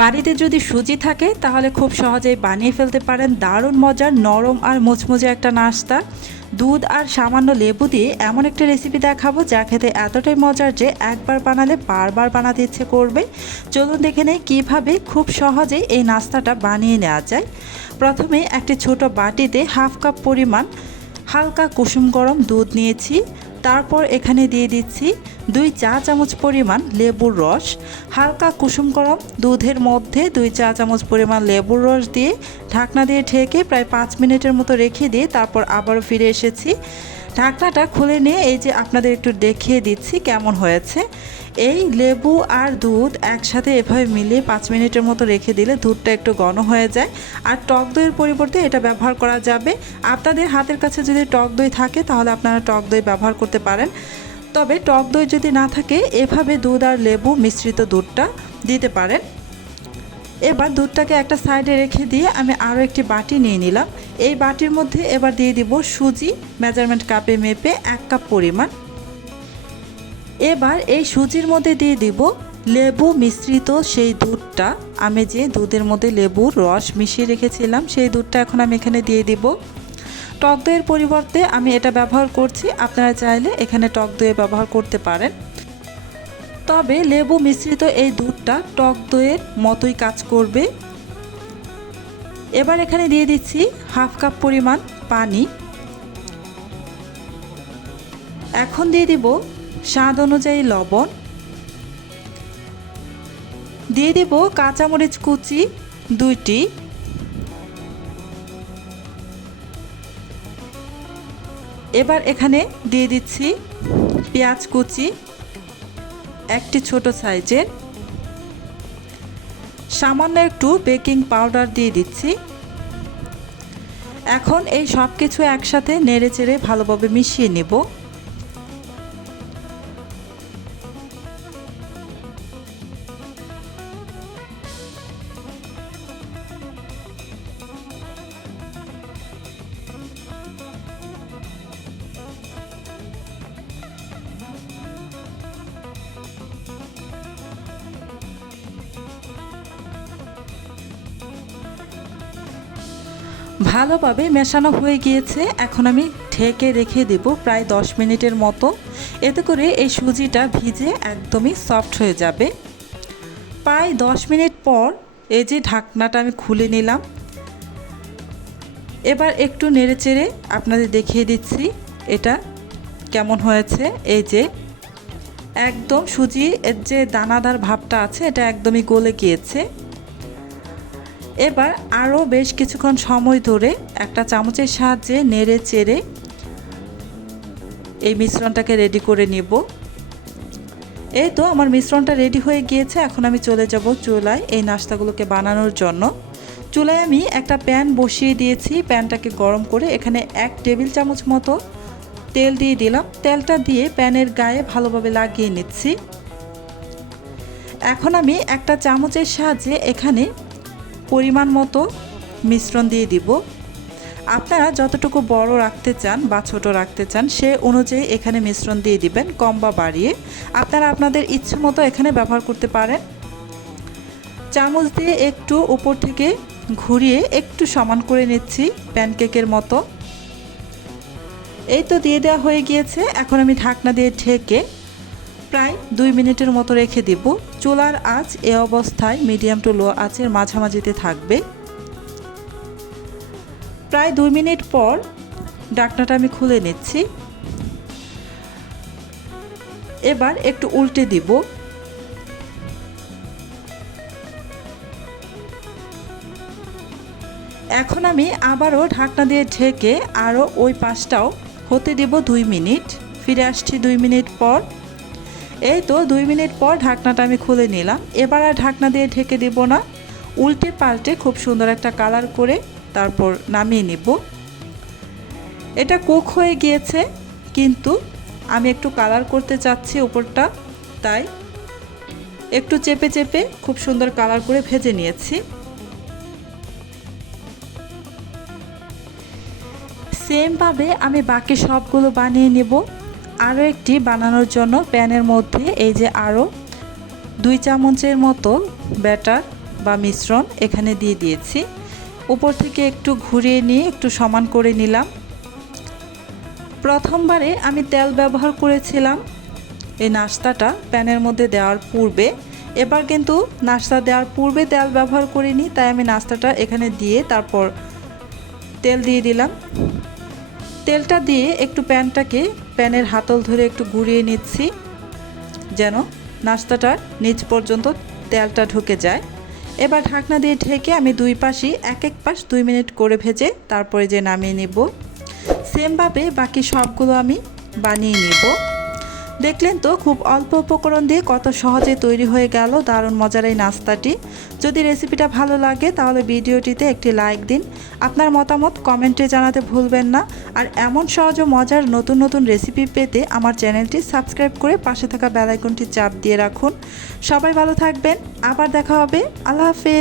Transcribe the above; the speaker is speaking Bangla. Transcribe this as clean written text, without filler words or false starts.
বাড়িতে যদি সুজি থাকে তাহলে খুব সহজেই বানিয়ে ফেলতে পারেন দারুণ মজার নরম আর মুচমুচে একটা নাস্তা। দুধ আর সামান্য লেবু দিয়ে এমন একটা রেসিপি দেখাবো যা খেতে এতটাই মজার যে একবার বানালে বারবার বানাতে ইচ্ছে করবে। চলুন দেখে নেই কীভাবে খুব সহজেই এই নাস্তাটা বানিয়ে নেওয়া যায়। প্রথমে একটি ছোট বাটিতে হাফ কাপ পরিমাণ হালকা কুসুম গরম দুধ নিয়েছি। তারপর এখানে দিয়ে দিচ্ছি 2 চা চামচ পরিমাণ লেবুর রস। হালকা কুসুম গরম দুধের মধ্যে 2 চা চামচ পরিমাণ লেবুর রস দিয়ে ঢাকনা দিয়ে ঢেকে প্রায় 5 মিনিটের মতো রেখে দিয়ে তারপর আবারও ফিরে এসেছি। ঢাকনাটা খুলে নিয়ে এই যে আপনাদের একটু দেখিয়ে দিচ্ছি কেমন হয়েছে। এই লেবু আর দুধ একসাথে এভাবে মিলিয়ে 5 মিনিটের মতো রেখে দিলে দুধটা একটু ঘন হয়ে যায়। আর টক দইয়ের পরিবর্তে এটা ব্যবহার করা যাবে। আপনাদের হাতের কাছে যদি টক দই থাকে তাহলে আপনারা টক দই ব্যবহার করতে পারেন। তবে টক দই যদি না থাকে এভাবে দুধ আর লেবু মিশ্রিত দুধটা দিতে পারেন। এবার দুধটাকে একটা সাইডে রেখে দিয়ে আমি আরও একটি বাটি নিয়ে নিলাম। এই বাটির মধ্যে এবার দিয়ে দিব সুজি মেজারমেন্ট কাপে মেপে 1 কাপ পরিমাণ। এবার এই সুজির মধ্যে দিয়ে দিব লেবু মিশ্রিত সেই দুধটা। আমি যে দুধের মধ্যে লেবুর রস মিশিয়ে রেখেছিলাম সেই দুধটা এখন আমি এখানে দিয়ে দিব। টক দইয়ের পরিবর্তে আমি এটা ব্যবহার করছি, আপনারা চাইলে এখানে টক দইয়ে ব্যবহার করতে পারেন। তবে লেবু মিশ্রিত এই দুধটা টক দইয়ের মতোই কাজ করবে। এবার এখানে দিয়ে দিচ্ছি হাফ কাপ পরিমাণ পানি। এখন দিয়ে দিব স্বাদ অনুযায়ী লবণ, দিয়ে দিব কাঁচামরিচ কুচি 2টি, এবার এখানে দিয়ে দিচ্ছি পেঁয়াজ কুচি 1টি ছোট সাইজের, সামান্য একটু বেকিং পাউডার দিয়ে দিচ্ছি। এখন এই সব কিছু একসাথে নেড়েচেড়ে ভালোভাবে মিশিয়ে নেব। ভালোভাবে মেশানো হয়ে গিয়েছে। এখন আমি ঢেকে রেখে দেব প্রায় 10 মিনিটের মতো। এতে করে এই সুজিটা ভিজে একদমই সফট হয়ে যাবে। প্রায় 10 মিনিট পর এই যে ঢাকনাটা আমি খুলে নিলাম। এবার একটু নেড়েচেড়ে আপনাদের দেখিয়ে দিচ্ছি এটা কেমন হয়েছে। এই যে একদম সুজি এর যে দানাদার ভাবটা আছে এটা একদমই গলে গিয়েছে। এবার আরও বেশ কিছুক্ষণ সময় ধরে একটা চামচের সাহায্যে নেড়ে চেড়ে এই মিশ্রণটাকে রেডি করে নেব। এই তো আমার মিশ্রণটা রেডি হয়ে গিয়েছে। এখন আমি চলে যাব চুলায় এই নাস্তাগুলোকে বানানোর জন্য। চুলায় আমি একটা প্যান বসিয়ে দিয়েছি। প্যানটাকে গরম করে এখানে 1 টেবিল চামচ মতো তেল দিয়ে দিলাম। তেলটা দিয়ে প্যানের গায়ে ভালোভাবে লাগিয়ে নিচ্ছি। এখন আমি একটা চামচের সাহায্যে এখানে পরিমাণ মতো মিশ্রণ দিয়ে দিব। আপনারা যতটুকু বড় রাখতে চান বা ছোট রাখতে চান সে অনুযায়ী এখানে মিশ্রণ দিয়ে দিবেন, কম বা বাড়িয়ে আপনারা আপনাদের ইচ্ছে মতো এখানে ব্যবহার করতে পারেন। চামচ দিয়ে একটু উপর থেকে ঘুরিয়ে একটু সমান করে নিচ্ছি প্যানকেকের মতো। এই তো দিয়ে দেওয়া হয়ে গিয়েছে। এখন আমি ঢাকনা দিয়ে ঢেকে প্রায় 2 মিনিটের মতো রেখে দিব। চুলার আঁচ এই অবস্থায় মিডিয়াম টু লো আঁচের মাঝামাঝিতে থাকবে। প্রায় 2 মিনিট পর ঢাকনাটা আমি খুলে নিচ্ছি। এবার একটু উল্টে দিব। এখন আমি আবারও ঢাকনা দিয়ে ঢেকে আরও ওই পাশটাও হতে দেব 2 মিনিট। ফিরে আসছি 2 মিনিট পর। এই তো 2 মিনিট পর ঢাকনাটা আমি খুলে নিলাম। এবার আর ঢাকনা দিয়ে ঢেকে দেব না, উল্টে পাল্টে খুব সুন্দর একটা কালার করে তারপর নামিয়ে নেব। এটা কুক হয়ে গিয়েছে কিন্তু আমি একটু কালার করতে চাচ্ছি উপরটা, তাই একটু চেপে চেপে খুব সুন্দর কালার করে ভেজে নিয়েছি। সেমভাবে আমি বাকি সবগুলো বানিয়ে নেব। আরও একটি বানানোর জন্য প্যানের মধ্যে এই যে আরও 2 চামচের মতো ব্যাটার বা মিশ্রণ এখানে দিয়ে দিয়েছি। উপর থেকে একটু ঘুরিয়ে নিয়ে একটু সমান করে নিলাম। প্রথমবারে আমি তেল ব্যবহার করেছিলাম এই নাস্তাটা প্যানের মধ্যে দেওয়ার পূর্বে। এবার কিন্তু নাস্তা দেওয়ার পূর্বে তেল ব্যবহার করিনি, তাই আমি নাস্তাটা এখানে দিয়ে তারপর তেল দিয়ে দিলাম। তেলটা দিয়ে একটু প্যানের হাতল ধরে একটু ঘুরিয়ে নিচ্ছি, যেন নাস্তাটার নিচ পর্যন্ত তেলটা ঢুকে যায়। এবার ঢাকনা দিয়ে ঢেকে আমি দুই পাশই এক পাশ 2 মিনিট করে ভেজে তারপরে যে নামিয়ে নেব। সেমভাবে বাকি সবগুলো আমি বানিয়ে নেব। দেখলেন তো খুব অল্প উপকরণ দিয়ে কত সহজে তৈরি হয়ে গেল দারুণ মজার এই নাস্তাটি। যদি রেসিপিটা ভালো লাগে তাহলে ভিডিওটিতে একটি লাইক দিন। আপনার মতামত কমেন্টে জানাতে ভুলবেন না। আর এমন সহজ ও মজার নতুন নতুন রেসিপি পেতে আমার চ্যানেলটি সাবস্ক্রাইব করে পাশে থাকা বেল আইকনটি চাপ দিয়ে রাখুন। সবাই ভালো থাকবেন, আবার দেখা হবে। আল্লাহ হাফেজ।